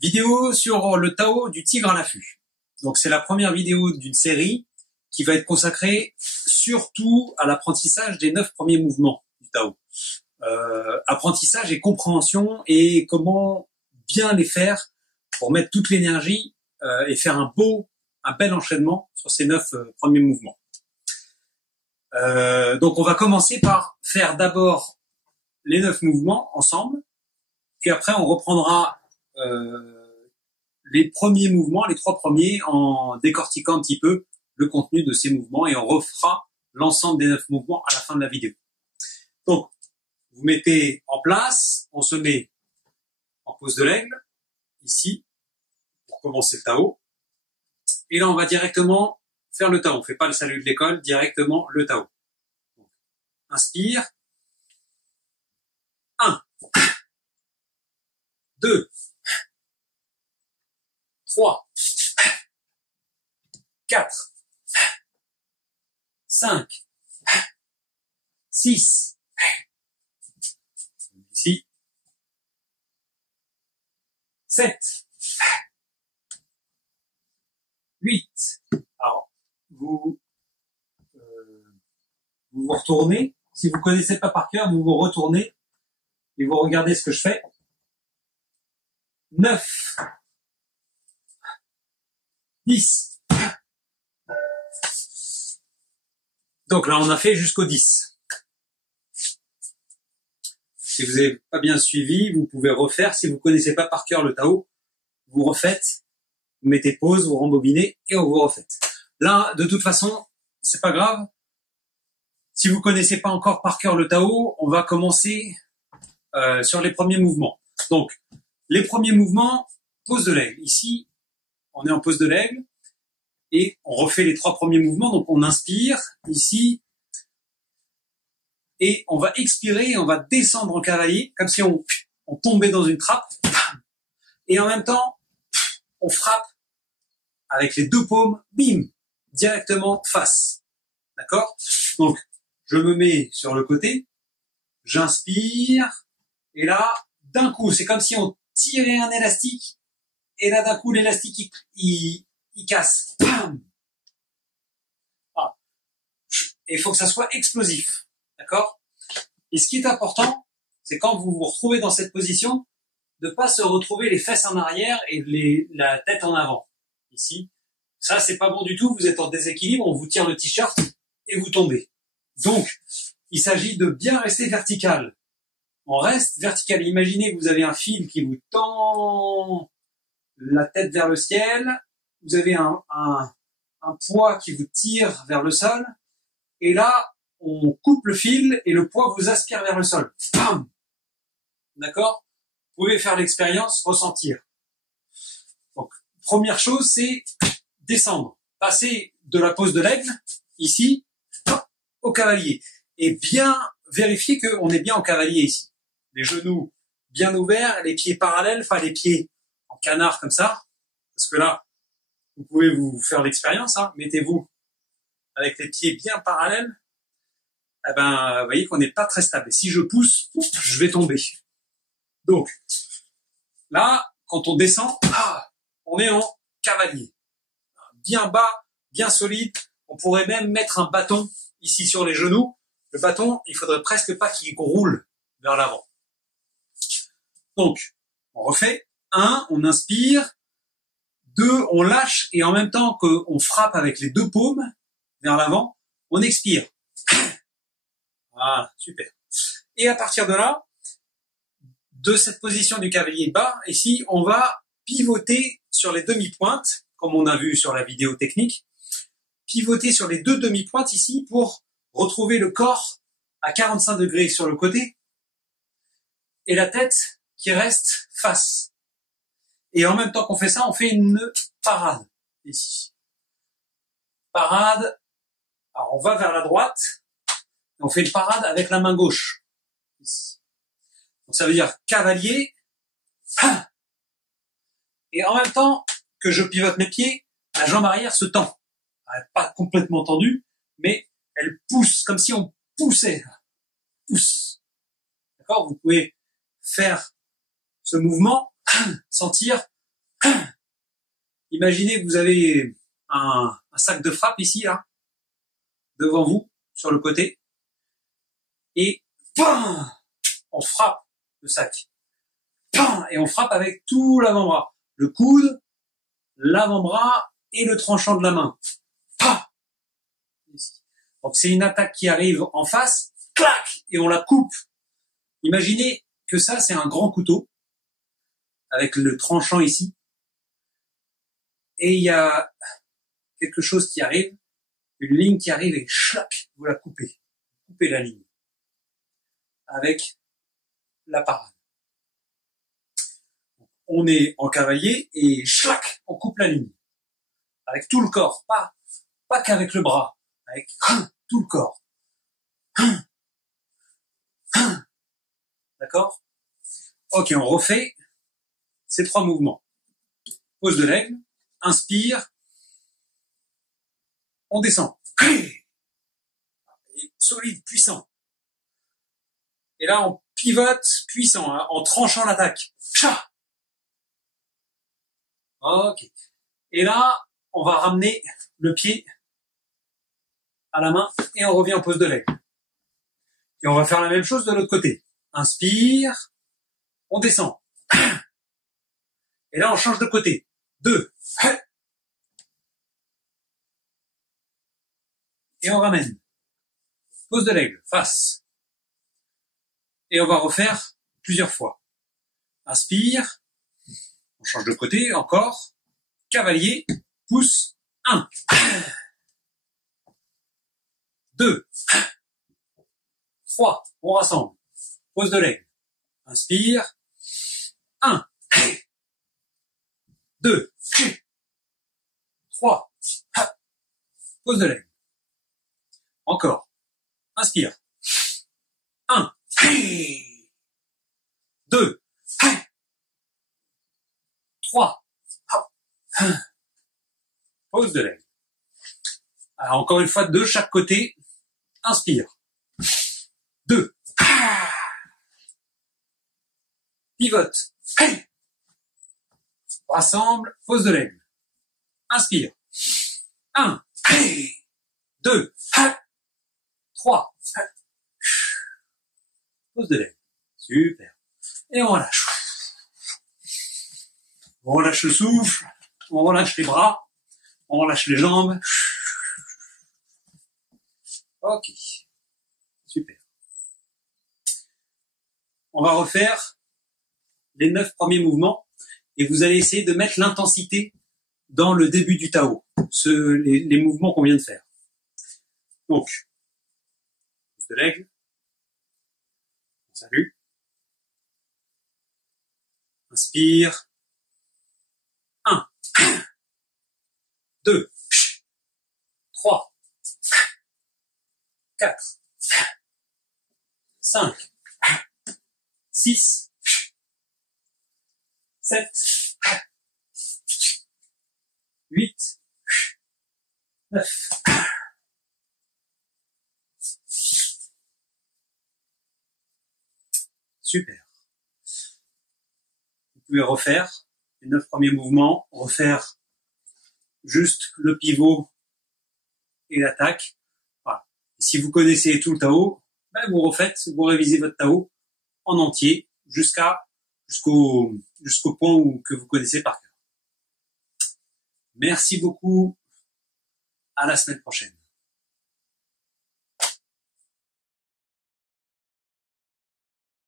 Vidéo sur le Tao du tigre à l'affût. Donc c'est la première vidéo d'une série qui va être consacrée surtout à l'apprentissage des 9 premiers mouvements du Tao. Apprentissage et compréhension et comment bien les faire pour mettre toute l'énergie et faire un bel enchaînement sur ces 9 premiers mouvements. Donc on va commencer par faire d'abord les 9 mouvements ensemble, puis après on reprendra les premiers mouvements, les 3 premiers, en décortiquant un petit peu le contenu de ces mouvements et on refera l'ensemble des 9 mouvements à la fin de la vidéo. Donc, vous mettez en place, on se met en pose de l'aigle, ici, pour commencer le Tao. Et là, on va directement faire le Tao. On ne fait pas le salut de l'école, directement le Tao. Donc, inspire. 1, 2, 3, 4, 5, 6, ici, 7, 8. Alors, vous retournez. Si vous connaissez pas par cœur, vous vous retournez et vous regardez ce que je fais. 9, 10. Donc là, on a fait jusqu'au 10. Si vous n'avez pas bien suivi, vous pouvez refaire. Si vous connaissez pas par cœur le Tao, vous refaites, vous mettez pause, vous rembobinez et vous refaites. Là, de toute façon, c'est pas grave. Si vous connaissez pas encore par cœur le Tao, on va commencer sur les premiers mouvements. Donc, les premiers mouvements, pose de l'aigle. Ici, on est en pose de l'aigle et on refait les 3 premiers mouvements. Donc, on inspire ici et on va expirer et on va descendre en cavalier comme si on tombait dans une trappe. Et en même temps, on frappe avec les 2 paumes, bim, directement face. D'accord? Donc, je me mets sur le côté, j'inspire et là, d'un coup, c'est comme si on tirait un élastique et là, d'un coup, l'élastique, il casse. Bam. Ah. Et il faut que ça soit explosif. D'accord? Et ce qui est important, c'est quand vous vous retrouvez dans cette position, de pas se retrouver les fesses en arrière et la tête en avant. Ici. Ça, c'est pas bon du tout. Vous êtes en déséquilibre, on vous tire le t-shirt et vous tombez. Donc, il s'agit de bien rester vertical. On reste vertical. Imaginez que vous avez un fil qui vous tend la tête vers le ciel. Vous avez un poids qui vous tire vers le sol. Et là, on coupe le fil et le poids vous aspire vers le sol. Bam! D'accord? Vous pouvez faire l'expérience, ressentir. Donc, première chose, c'est descendre. Passer de la pose de l'aigle, ici, au cavalier. Et bien vérifier qu'on est bien en cavalier ici. Les genoux bien ouverts, les pieds parallèles, pas les pieds en canard comme ça. Parce que là, vous pouvez vous faire l'expérience, hein. Mettez-vous avec les pieds bien parallèles. Eh ben, vous voyez qu'on n'est pas très stable. Et si je pousse, je vais tomber. Donc, là, quand on descend, on est en cavalier. Bien bas, bien solide. On pourrait même mettre un bâton ici sur les genoux. Le bâton, il faudrait presque pas qu'il roule vers l'avant. Donc, on refait. 1, on inspire. 2, on lâche et en même temps qu'on frappe avec les 2 paumes vers l'avant, on expire. Voilà, super. Et à partir de là, de cette position du cavalier bas, ici, on va pivoter sur les demi-pointes, comme on a vu sur la vidéo technique, pivoter sur les 2 demi-pointes ici pour retrouver le corps à 45 degrés sur le côté et la tête qui reste face. Et en même temps qu'on fait ça, on fait une parade ici. Parade, alors on va vers la droite, et on fait une parade avec la main gauche ici. Donc ça veut dire cavalier, et en même temps que je pivote mes pieds, la jambe arrière se tend. Elle n'est pas complètement tendue, mais elle pousse, comme si on poussait. Pousse. D'accord? Vous pouvez faire ce mouvement, sentir Imaginez que vous avez un sac de frappe ici, là, devant vous, sur le côté, et bam, on frappe le sac. Bam, et on frappe avec tout l'avant-bras. Le coude, l'avant-bras et le tranchant de la main. Bam. Donc c'est une attaque qui arrive en face, clac, et on la coupe. Imaginez que ça, c'est un grand couteau, avec le tranchant ici. Et il y a quelque chose qui arrive, une ligne qui arrive et chlac, vous la coupez. Coupez la ligne. Avec la parade. On est en cavalier et chlac, on coupe la ligne. Avec tout le corps, pas qu'avec le bras, avec tout le corps. D'accord? Ok, on refait ces 3 mouvements. Pose de l'aigle, inspire, on descend. Et solide, puissant. Et là, on pivote puissant, hein, en tranchant l'attaque. Ok. Et là, on va ramener le pied à la main et on revient en pose de l'aigle. Et on va faire la même chose de l'autre côté. Inspire, on descend. Et là, on change de côté. 2. Et on ramène. Pose de l'aigle, face. Et on va refaire plusieurs fois. Inspire, on change de côté, encore. Cavalier, pouce, 1. 2. 3. On rassemble. Pose de l'aigle. Inspire. 1. 2. 3. Pose de l'aigle. Encore. Inspire. 1. 2. 3. Pose de l'aigle. Alors encore une fois, de chaque côté. Inspire. 2. Pivote. Rassemble. Pose de l'aigle. Inspire. 1. 2. 3. Pose de l'aigle. Super. Et on relâche. On relâche le souffle. On relâche les bras. On relâche les jambes. Ok. Super. On va refaire les 9 premiers mouvements et vous allez essayer de mettre l'intensité dans le début du Tao. Les mouvements qu'on vient de faire. Donc, pose de l'aigle. Salut. Inspire. 1. 2. 3. 4. 5. 6. 7. 8. 9. Super. Vous pouvez refaire les 9 premiers mouvements, refaire juste le pivot et l'attaque. Voilà. Et si vous connaissez tout le Tao, ben vous refaites, vous révisez votre Tao en entier jusqu'au point que vous connaissez par cœur. Merci beaucoup. À la semaine prochaine.